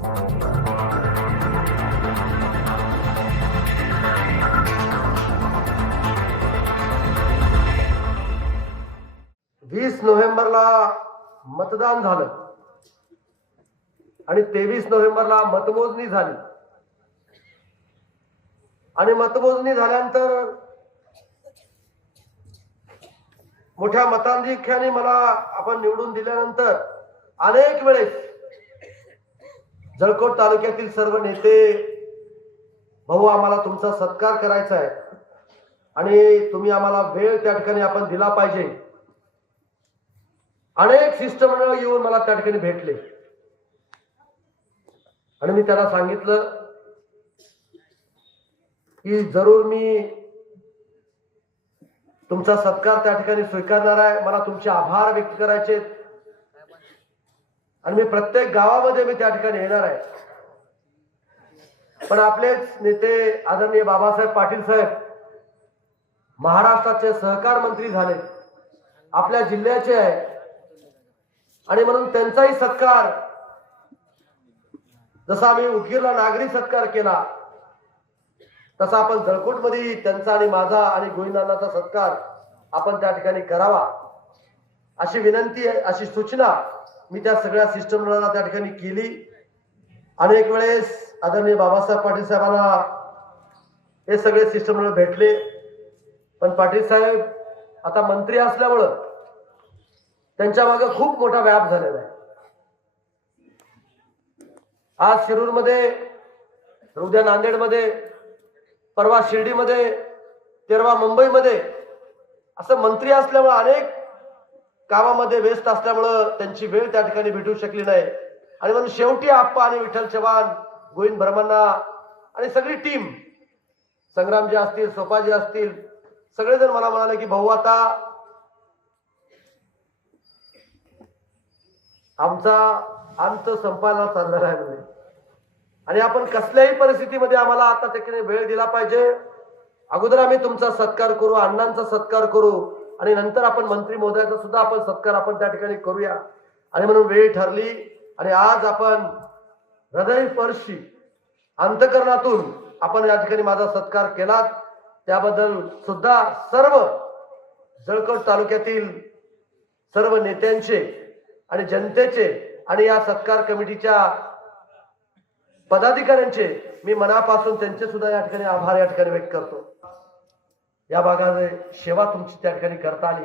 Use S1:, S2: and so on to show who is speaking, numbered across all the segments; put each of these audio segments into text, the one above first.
S1: वीस नोव्हेंबरला मतदान झालं. आणि तेवीस नोव्हेंबरला मतमोजणी झाली. आणि मतमोजणी झाल्यानंतर मोठ्या मताधिक्याने मला आपण निवडून दिल्यानंतर अनेक वेळेस जळकोट तालुक्यातील सर्व नेते भाऊ आम्हाला तुमचा सत्कार करायचा आहे. आणि तुम्ही आम्हाला वेळ त्या ठिकाणी आपण दिला पाहिजे. अनेक शिष्टमंडळ येऊन मला त्या ठिकाणी भेटले. आणि मी त्याला सांगितलं की जरूर मी तुमचा सत्कार त्या ठिकाणी स्वीकारणार आहे. मला तुमचे आभार व्यक्त करायचे आणि मी प्रत्येक गावामध्ये मी त्या ठिकाणी येणार आहे. पण आपलेच नेते आदरणीय बाबासाहेब पाटील साहेब महाराष्ट्राचे सहकार मंत्री झाले आपल्या जिल्ह्याचे आहे. आणि म्हणून त्यांचाही सत्कार जसा आम्ही उदगीरला नागरी सत्कार केला तसा आपण जळकोटमध्ये त्यांचा आणि माझा आणि गोविंदांनाचा सत्कार आपण त्या ठिकाणी करावा अशी विनंती आहे अशी सूचना मी त्या सगळ्या सिस्टमला त्या ठिकाणी केली. अनेक वेळेस आदरणीय बाबासाहेब पाटील साहेबांना हे सगळे सिस्टमला भेटले. पण पाटील साहेब आता मंत्री असल्यामुळं त्यांच्या मागे खूप मोठा व्याप झालेला आहे. आज शिरूरमध्ये उद्या नांदेडमध्ये परवा शिर्डीमध्ये तेरवा मुंबईमध्ये असं मंत्री असल्यामुळं अनेक कामामध्ये व्यस्त असल्यामुळं त्यांची वेळ त्या ठिकाणी भेटू शकली नाही. आणि म्हणून शेवटी आप्पा आणि विठ्ठल चव्हाण गोविंद भ्रमण्णा आणि सगळी टीम संग्रामजी असतील सोपाजी असतील सगळेजण मला म्हणाले की भाऊ आता आमचा अंत संपायला चाललेला आहे म्हणे. आणि आपण कसल्याही परिस्थितीमध्ये आम्हाला आता ठिकाणी वेळ दिला पाहिजे. अगोदर आम्ही तुमचा सत्कार करू अण्णांचा सत्कार करू. आणि नंतर आपण मंत्री महोदयाचा सुद्धा आपण सत्कार आपण त्या ठिकाणी करूया. आणि म्हणून वेळ ठरली आणि आज आपण हृदय स्पर्शी अंतकरणातून आपण या ठिकाणी माझा सत्कार केलात. त्याबद्दल सुद्धा सर्व जळकोट तालुक्यातील सर्व नेत्यांचे आणि जनतेचे आणि या सत्कार कमिटीच्या पदाधिकाऱ्यांचे मी मनापासून त्यांचे सुद्धा या ठिकाणी आभार या ठिकाणी व्यक्त करतो. या भागामध्ये सेवा तुमची त्या ठिकाणी करता आली.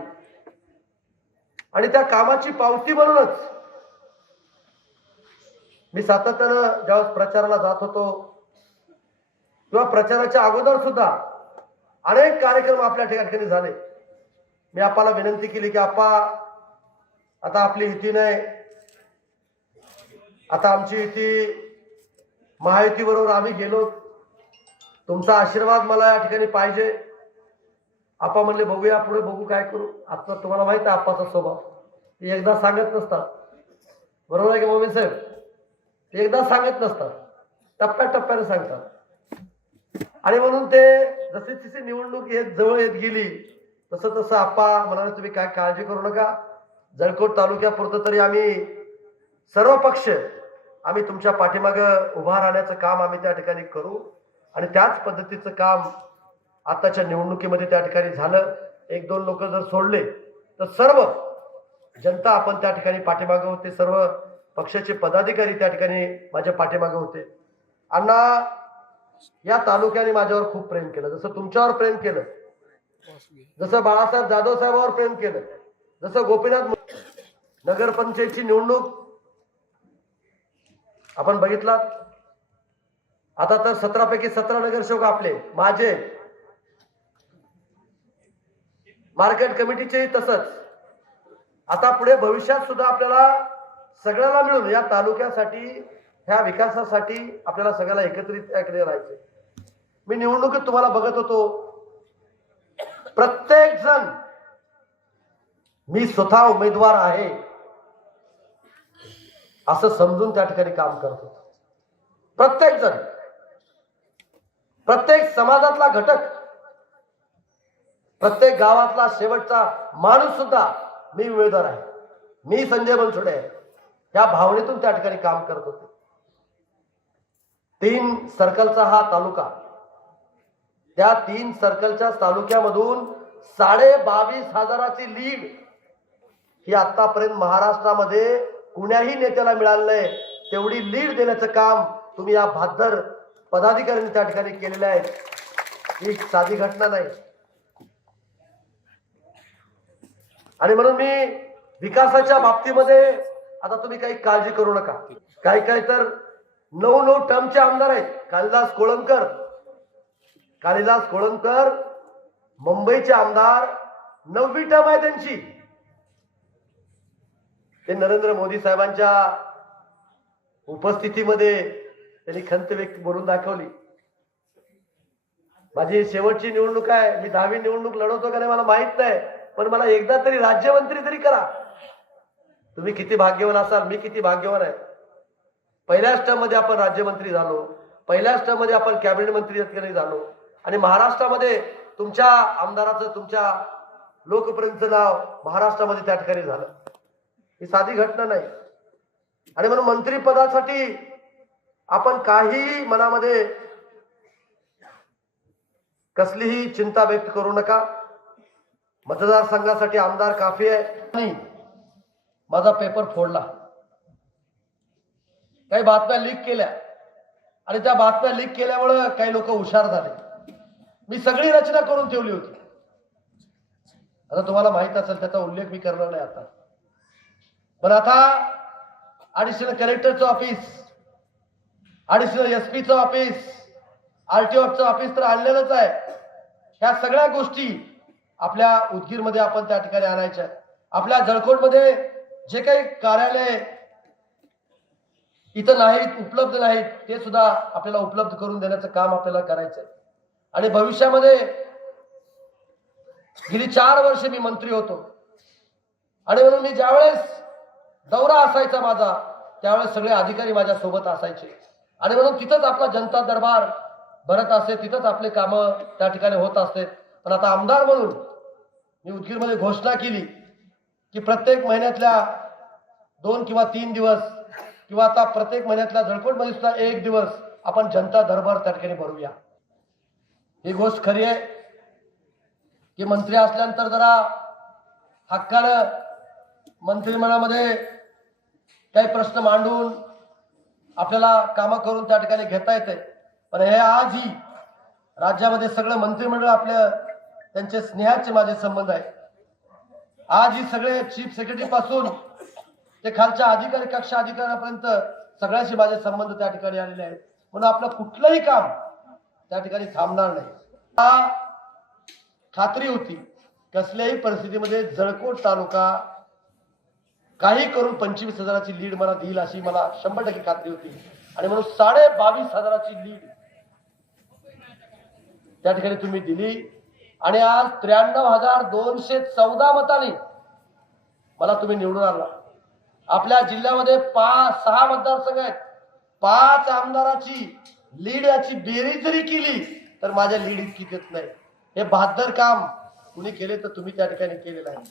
S1: आणि त्या कामाची पावती म्हणूनच मी सातत्यानं ज्यावेळेस प्रचाराला जात होतो किंवा प्रचाराच्या अगोदर सुद्धा अनेक कार्यक्रम आपल्या ठिकाणी झाले. मी आपल्याला विनंती केली की आपा आता आपली युती नाही. आता आमची युती महायुती बरोबर आम्ही गेलो. तुमचा आशीर्वाद मला या ठिकाणी पाहिजे. आपा म्हणले बघूया पुढे बघू काय करू. आता तुम्हाला माहीत आहे आप्पाचा स्वभाव. ते एकदा सांगत नसतात. बरोबर आहे की मोमीन साहेब? ते एकदा सांगत नसतात. टप्प्या टप्प्याने सांगतात. आणि म्हणून ते जसे तशी निवडणूक येत जवळ येत गेली तसं तसं आप्पा म्हणाले तुम्ही काय काळजी करू नका. जळकोट तालुक्यापुरतं तरी आम्ही सर्व पक्ष आम्ही तुमच्या पाठीमागं उभा राहण्याचं काम आम्ही त्या ठिकाणी करू आणि त्याच पद्धतीचं काम आताच्या निवडणुकीमध्ये त्या ठिकाणी झालं एक दोन लोक जर सोडले तर सर्व जनता आपण त्या ठिकाणी पाठीमागे होते सर्व पक्षाचे पदाधिकारी त्या ठिकाणी माझ्या पाठीमागे होते. अण्णा या तालुक्याने माझ्यावर खूप प्रेम केलं. जसं तुमच्यावर प्रेम केलं जसं बाळासाहेब जाधव साहेबांवर प्रेम केलं जसं गोपीनाथ नगरपंचायतची निवडणूक आपण बघितलात. आता तर सतरापैकी सतरा नगरसेवक आपले माझे मार्केट कमिटीचेही तसंच. आता पुढे भविष्यात सुद्धा आपल्याला सगळ्याला मिळून या तालुक्यासाठी ह्या विकासासाठी आपल्याला सगळ्याला एकत्रित राहायचे मी निवडणुकीत तुम्हाला बघत होतो. प्रत्येक जण मी स्वतः उमेदवार आहे. असं समजून त्या ठिकाणी काम करत होतो. प्रत्येक जण. प्रत्येक समाजातला घटक प्रत्येक गावातला शेवटचा माणूस सुद्धा मी उमेदवार आहे. मी संजय बनसोडे आहे. या भावनेतून त्या ठिकाणी काम करत होते. तीन सर्कलचा हा तालुका. त्या तीन सर्कलच्या तालुक्यामधून साडे बावीस हजाराची लीड ही आतापर्यंत महाराष्ट्रामध्ये कुण्याही नेत्याला मिळालं नाही तेवढी लीड देण्याचं काम तुम्ही या भादर पदाधिकाऱ्यांनी त्या ठिकाणी केलेलं आहे. ही साधी घटना नाही. आणि म्हणून मी विकासाच्या बाबतीमध्ये आता तुम्ही काही काळजी करू नका. काही काही तर नऊ नऊ टर्मचे आमदार आहेत. कालिदास कोळंबकर. कालिदास कोळंबकर मुंबईचे आमदार नववी टर्म आहे त्यांची. ते नरेंद्र मोदी साहेबांच्या उपस्थितीमध्ये त्यांनी खंत व्यक्त बोलून दाखवली. माझी शेवटची निवडणूक आहे. मी दहावी निवडणूक लढवतो का नाही मला माहीत नाही. पण मला एकदा तरी राज्यमंत्री तरी करा. तुम्ही किती भाग्यवान असाल मी किती भाग्यवान आहे. पहिल्याच टर्ममध्ये आपण राज्यमंत्री झालो पहिल्याच टर्ममध्ये आपण कॅबिनेट मंत्री या झालो आणि महाराष्ट्रामध्ये तुमच्या आमदाराचं तुमच्या लोकप्रतिनिधीचं नाव महाराष्ट्रामध्ये त्या ठिकाणी झालं. ही साधी घटना नाही. आणि म्हणून मंत्रीपदासाठी आपण काही मनामध्ये कसलीही चिंता व्यक्त करू नका. मतदारसंघासाठी आमदार काफी आहे. नाही. माझा पेपर फोडला. काही बातम्या लीक केल्या. आणि त्या बातम्या लीक केल्यामुळं काही लोक हुशार झाले. मी सगळी रचना करून ठेवली होती. आता तुम्हाला माहीत असेल त्याचा उल्लेख मी करणार नाही आता. पण आता अडिशनल कलेक्टरचं ऑफिस अडिशनल एस पीचं ऑफिस आरटीओचं ऑफिस तर आणलेलंच आहे. ह्या सगळ्या गोष्टी आपल्या उदगीरमध्ये आपण त्या ठिकाणी आणायच्या आपल्या जळकोटमध्ये जे काही कार्यालय इथं नाहीत उपलब्ध नाहीत ते सुद्धा आपल्याला उपलब्ध करून देण्याचं काम आपल्याला करायचं आहे. आणि भविष्यामध्ये गेली चार वर्ष मी मंत्री होतो. आणि म्हणून मी ज्यावेळेस दौरा असायचा माझा त्यावेळेस सगळे अधिकारी माझ्या सोबत असायचे. आणि म्हणून तिथंच आपला जनता दरबार भरत असते तिथंच आपले कामं त्या ठिकाणी होत असते. पण आता आमदार म्हणून मी उदगीरमध्ये घोषणा केली की प्रत्येक महिन्यातल्या दोन किंवा तीन दिवस किंवा आता प्रत्येक महिन्यातल्या जळकोटमध्ये सुद्धा एक दिवस आपण जनता दरबार त्या ठिकाणी भरूया. ही गोष्ट खरी आहे की मंत्री असल्यानंतर जरा हक्कानं मंत्रिमंडळामध्ये काही प्रश्न मांडून आपल्याला कामं करून त्या ठिकाणी घेता येते पण हे आजही राज्यामध्ये सगळं मंत्रिमंडळ आपलं त्यांचे स्नेहाचे माझे संबंध आहे. आज ही सगळे चीफ सेक्रेटरी पासून ते खालच्या अधिकारी कक्षा अधिकाऱ्यापर्यंत सगळ्याशी माझे संबंध त्या ठिकाणी आलेले आहेत. म्हणून आपलं कुठलंही काम त्या ठिकाणी थांबणार नाही. खात्री होती कसल्याही परिस्थितीमध्ये जळकोट तालुका काही करून पंचवीस हजाराची लीड मला देईल अशी मला शंभर टक्के खात्री होती. आणि म्हणून साडे बावीस हजाराची लीड त्या ठिकाणी तुम्ही दिली. आणि आज त्र्याण्णव हजार दोनशे चौदा मतांनी मला तुम्ही निवडून आणला. आपल्या जिल्ह्यामध्ये पाच सहा मतदारसंघ आहेत. पाच आमदाराची लीड याची बेरीज जरी केली तर माझ्या लीड इतकी देत नाही. हे बहादर काम कुणी केले तर तुम्ही त्या ठिकाणी केलेलं आहे.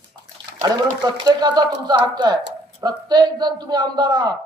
S1: आणि म्हणून प्रत्येकाचा तुमचा हक्क आहे. प्रत्येक जण तुम्ही आमदार आहात.